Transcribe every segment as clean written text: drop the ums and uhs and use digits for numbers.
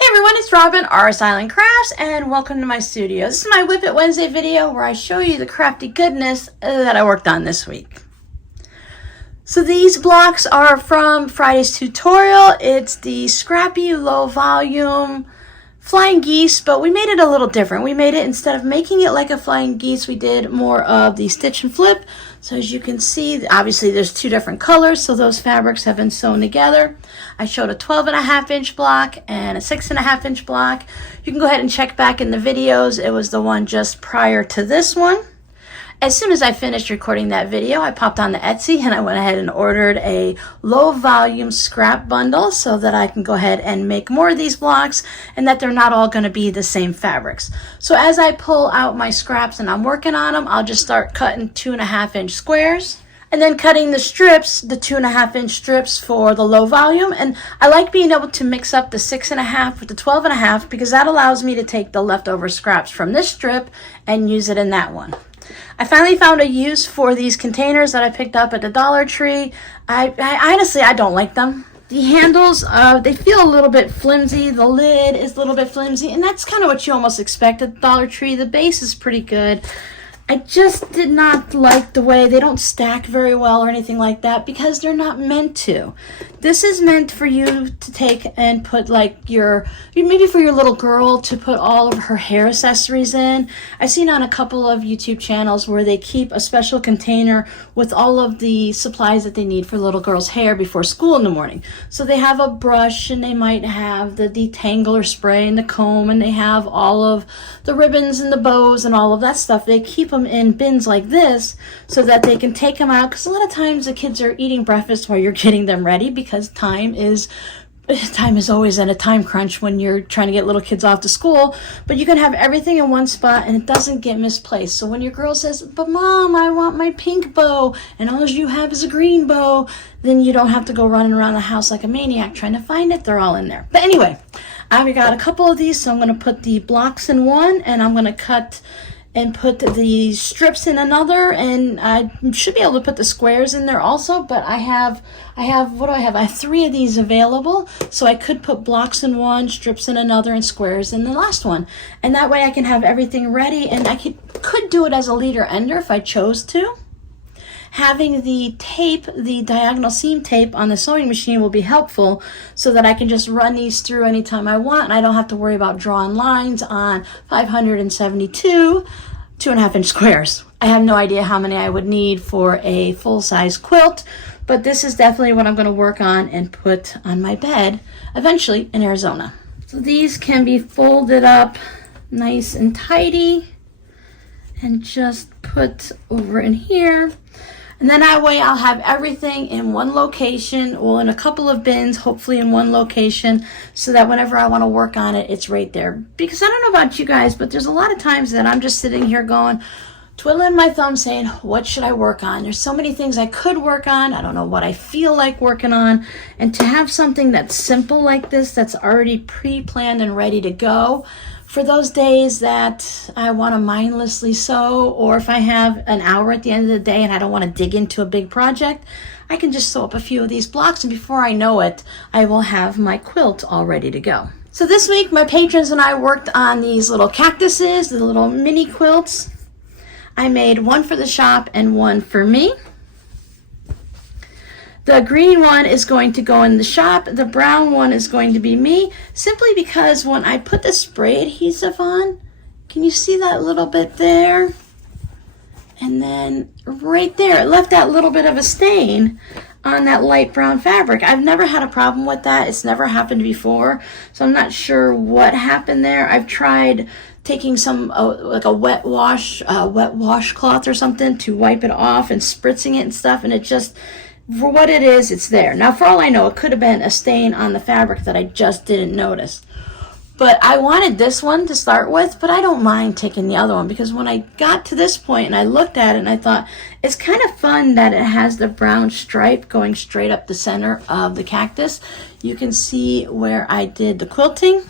Hey everyone, it's Robin, RS Island Crafts, and welcome to my studio. This is my Whip It Wednesday video where I show you the crafty goodness that I worked on this week. So these blocks are from Friday's tutorial. It's the scrappy low volume flying geese, but we made it a little different. We made it, instead of making it like a flying geese, we did more of the stitch and flip. So as you can see, obviously there's two different colors, so those fabrics have been sewn together. I showed a 12.5-inch block and a 6.5-inch block. You can go ahead and check back in the videos. It was the one just prior to this one. As soon as I finished recording that video, I popped on the Etsy and I went ahead and ordered a low volume scrap bundle so that I can go ahead and make more of these blocks and that they're not all going to be the same fabrics. So as I pull out my scraps and I'm working on them, I'll just start cutting 2.5-inch squares and then cutting the strips, the 2.5-inch strips for the low volume. And I like being able to mix up the 6.5 with the 12.5 because that allows me to take the leftover scraps from this strip and use it in that one. I finally found a use for these containers that I picked up at the Dollar Tree. I honestly don't like them. The handles, they feel a little bit flimsy. The lid is a little bit flimsy, and that's kind of what you almost expect at the Dollar Tree. The base is pretty good. I just did not like the way they don't stack very well or anything like that because they're not meant to. This is meant for you to take and put like maybe for your little girl to put all of her hair accessories in. I've seen on a couple of YouTube channels where they keep a special container with all of the supplies that they need for little girl's hair before school in the morning. So they have a brush and they might have the detangler spray and the comb, and they have all of the ribbons and the bows and all of that stuff. They keep them in bins like this so that they can take them out, because a lot of times the kids are eating breakfast while you're getting them ready, because time is always at a time crunch when you're trying to get little kids off to school. But you can have everything in one spot and it doesn't get misplaced. So when your girl says, "But Mom, I want my pink bow," and all you have is a green bow, then you don't have to go running around the house like a maniac trying to find it. They're all in there. But anyway, I've got a couple of these, so I'm going to put the blocks in one, and I'm going to cut and put the strips in another, and I should be able to put the squares in there also. But I have what do I have? I have 3 of these available, so I could put blocks in one, strips in another, and squares in the last one, and that way I can have everything ready. And I could do it as a leader ender if I chose to. Having the tape, the diagonal seam tape on the sewing machine will be helpful so that I can just run these through anytime I want, and I don't have to worry about drawing lines on 572 2.5-inch squares. I have no idea how many I would need for a full-size quilt, but this is definitely what I'm going to work on and put on my bed eventually in Arizona. So these can be folded up nice and tidy and just put over in here. And then that way I'll have everything in one location, well, in a couple of bins, hopefully in one location, so that whenever I want to work on it, it's right there. Because I don't know about you guys, but there's a lot of times that I'm just sitting here going, twiddling my thumb saying, what should I work on? There's so many things I could work on. I don't know what I feel like working on. And to have something that's simple like this, that's already pre-planned and ready to go, for those days that I want to mindlessly sew, or if I have an hour at the end of the day and I don't want to dig into a big project, I can just sew up a few of these blocks, and before I know it, I will have my quilt all ready to go. So this week, my patrons and I worked on these little cactuses, the little mini quilts. I made one for the shop and one for me. The green one is going to go in the shop. The brown one is going to be me, simply because when I put the spray adhesive on, can you see that little bit there? And then right there, it left that little bit of a stain on that light brown fabric. I've never had a problem with that. It's never happened before, so I'm not sure what happened there. I've tried taking some like a wet washcloth or something to wipe it off and spritzing it and stuff, and it just, for what it is, it's there. Now, for all I know, it could have been a stain on the fabric that I just didn't notice. But I wanted this one to start with, but I don't mind taking the other one, because when I got to this point and I looked at it and I thought, it's kind of fun that it has the brown stripe going straight up the center of the cactus. You can see where I did the quilting.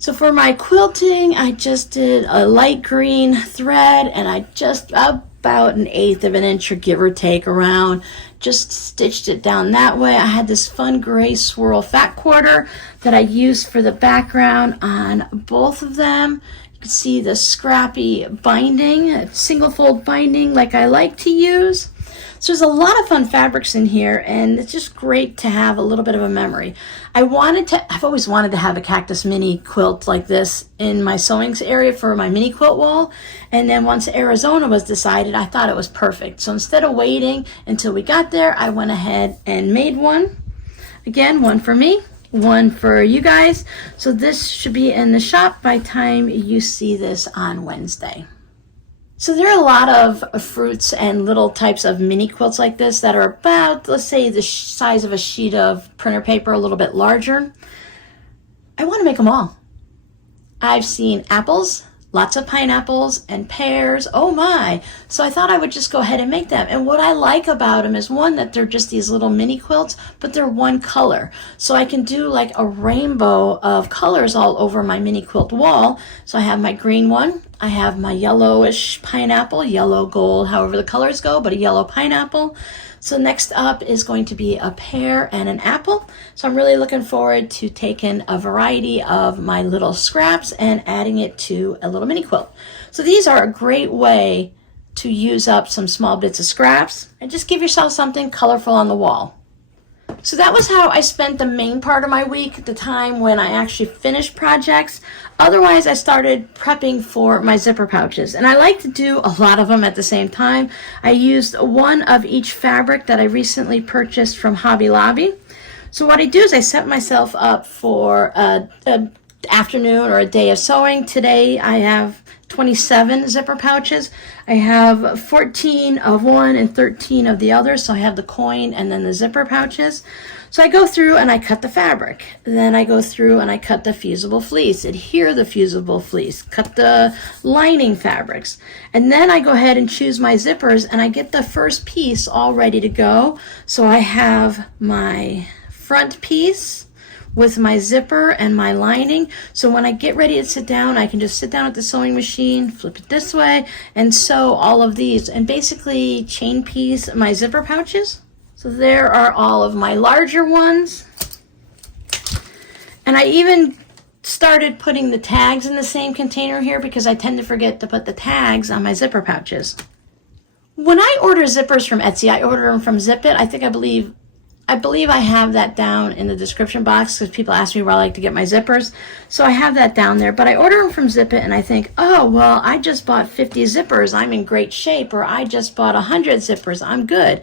So for my quilting, I just did a light green thread, and I just about 1/8 of an inch, or give or take, around just stitched it down that way. I had this fun gray swirl fat quarter that I used for the background on both of them. You can see the scrappy binding, single fold binding like I like to use. So there's a lot of fun fabrics in here, and it's just great to have a little bit of a memory. I've always wanted to have a Cactus mini quilt like this in my sewing area for my mini quilt wall. And then once Arizona was decided, I thought it was perfect. So instead of waiting until we got there, I went ahead and made one. Again, one for me, one for you guys. So this should be in the shop by the time you see this on Wednesday. So there are a lot of fruits and little types of mini quilts like this that are about, let's say, the size of a sheet of printer paper, a little bit larger. I want to make them all. I've seen apples, lots of pineapples, and pears. Oh my! So I thought I would just go ahead and make them. And what I like about them is, one, that they're just these little mini quilts, but they're one color. So I can do like a rainbow of colors all over my mini quilt wall. So I have my green one. I have my yellowish pineapple, yellow, gold, however the colors go, but a yellow pineapple. So next up is going to be a pear and an apple. So I'm really looking forward to taking a variety of my little scraps and adding it to a little mini quilt. So these are a great way to use up some small bits of scraps and just give yourself something colorful on the wall. So that was how I spent the main part of my week, the time when I actually finished projects. Otherwise, I started prepping for my zipper pouches. And I like to do a lot of them at the same time. I used one of each fabric that I recently purchased from Hobby Lobby. So what I do is I set myself up for an afternoon or a day of sewing. Today I have 27 zipper pouches. I have 14 of one and 13 of the other. So I have the coin and then the zipper pouches. So I go through and I cut the fabric. Then I go through and I cut the fusible fleece, adhere the fusible fleece, cut the lining fabrics. And then I go ahead and choose my zippers and I get the first piece all ready to go. So I have my front piece with my zipper and my lining. So when I get ready to sit down, I can just sit down at the sewing machine, flip it this way, and sew all of these, and basically chain piece my zipper pouches. So there are all of my larger ones. And I even started putting the tags in the same container here because I tend to forget to put the tags on my zipper pouches. When I order zippers from Etsy, I order them from Zip It. I believe I have that down in the description box because people ask me where I like to get my zippers. So I have that down there, but I order them from Zip It and I think, oh, well, I just bought 50 zippers. I'm in great shape. Or I just bought 100 zippers. I'm good.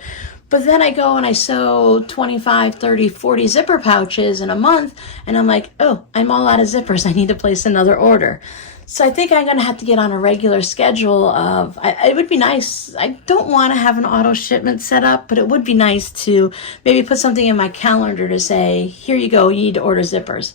But then I go and I sew 25, 30, 40 zipper pouches in a month. And I'm like, oh, I'm all out of zippers. I need to place another order. So I think I'm going to have to get on a regular schedule of, it would be nice, I don't want to have an auto shipment set up, but it would be nice to maybe put something in my calendar to say, here you go, you need to order zippers.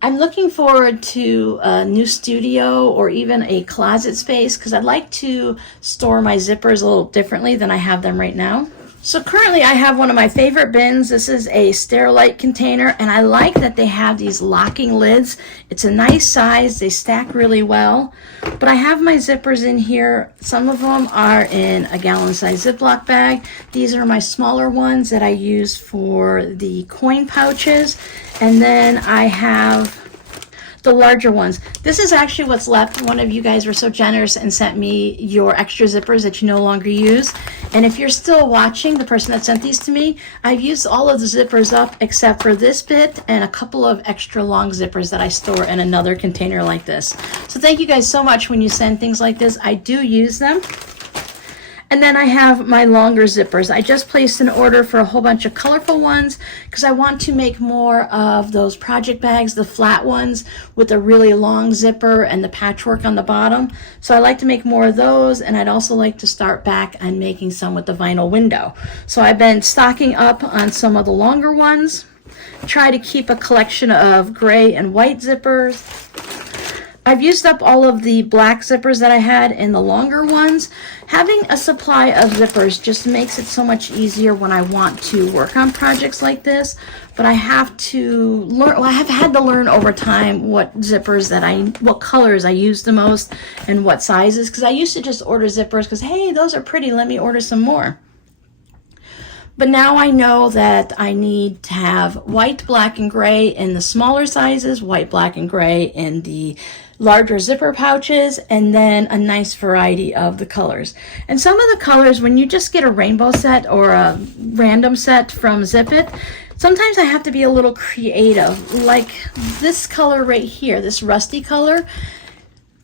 I'm looking forward to a new studio or even a closet space because I'd like to store my zippers a little differently than I have them right now. So currently I have one of my favorite bins. This is a Sterilite container, and I like that they have these locking lids. It's a nice size. They stack really well. But I have my zippers in here. Some of them are in a gallon-size Ziploc bag. These are my smaller ones that I use for the coin pouches. And then I have the larger ones. This is actually what's left. One of you guys were so generous and sent me your extra zippers that you no longer use. And if you're still watching, the person that sent these to me, I've used all of the zippers up except for this bit and a couple of extra long zippers that I store in another container like this. So thank you guys so much when you send things like this. I do use them. And then I have my longer zippers. I just placed an order for a whole bunch of colorful ones because I want to make more of those project bags, the flat ones with a really long zipper and the patchwork on the bottom. So I like to make more of those, and I'd also like to start back on making some with the vinyl window. So I've been stocking up on some of the longer ones. Try to keep a collection of gray and white zippers. I've used up all of the black zippers that I had in the longer ones. Having a supply of zippers just makes it so much easier when I want to work on projects like this. But I have to learn, well, I have had to learn over time what zippers what colors I use the most and what sizes. Because I used to just order zippers because, hey, those are pretty, let me order some more. But now I know that I need to have white, black, and gray in the smaller sizes, white, black, and gray in the larger zipper pouches, and then a nice variety of the colors. And some of the colors, when you just get a rainbow set or a random set from Zip It, sometimes I have to be a little creative. Like this color right here, this rusty color,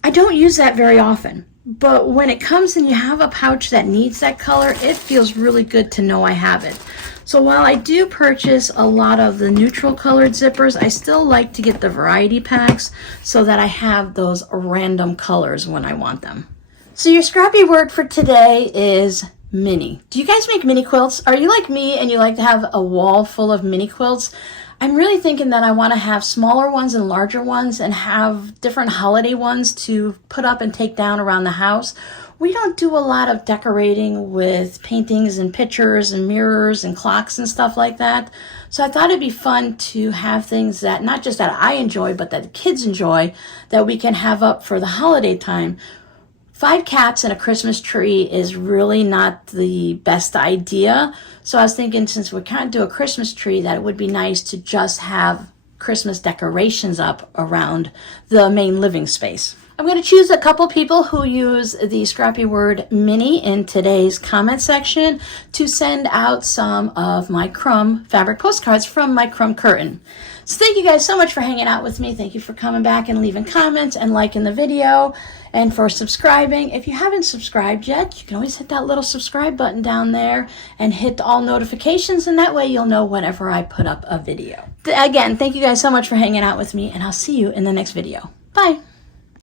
I don't use that very often. But when it comes and you have a pouch that needs that color, it feels really good to know I have it. So while I do purchase a lot of the neutral colored zippers, I still like to get the variety packs so that I have those random colors when I want them. So your scrappy word for today is mini. Do you guys make mini quilts? Are you like me and you like to have a wall full of mini quilts? I'm really thinking that I want to have smaller ones and larger ones and have different holiday ones to put up and take down around the house. We don't do a lot of decorating with paintings and pictures and mirrors and clocks and stuff like that. So I thought it'd be fun to have things that not just that I enjoy, but that the kids enjoy, that we can have up for the holiday time. 5 cats and a Christmas tree is really not the best idea. So I was thinking, since we can't do a Christmas tree, that it would be nice to just have Christmas decorations up around the main living space. I'm going to choose a couple people who use the scrappy word mini in today's comment section to send out some of my crumb fabric postcards from my crumb curtain. So thank you guys so much for hanging out with me. Thank you for coming back and leaving comments and liking the video and for subscribing. If you haven't subscribed yet, you can always hit that little subscribe button down there and hit all notifications, and that way you'll know whenever I put up a video. Again, thank you guys so much for hanging out with me, and I'll see you in the next video. Bye.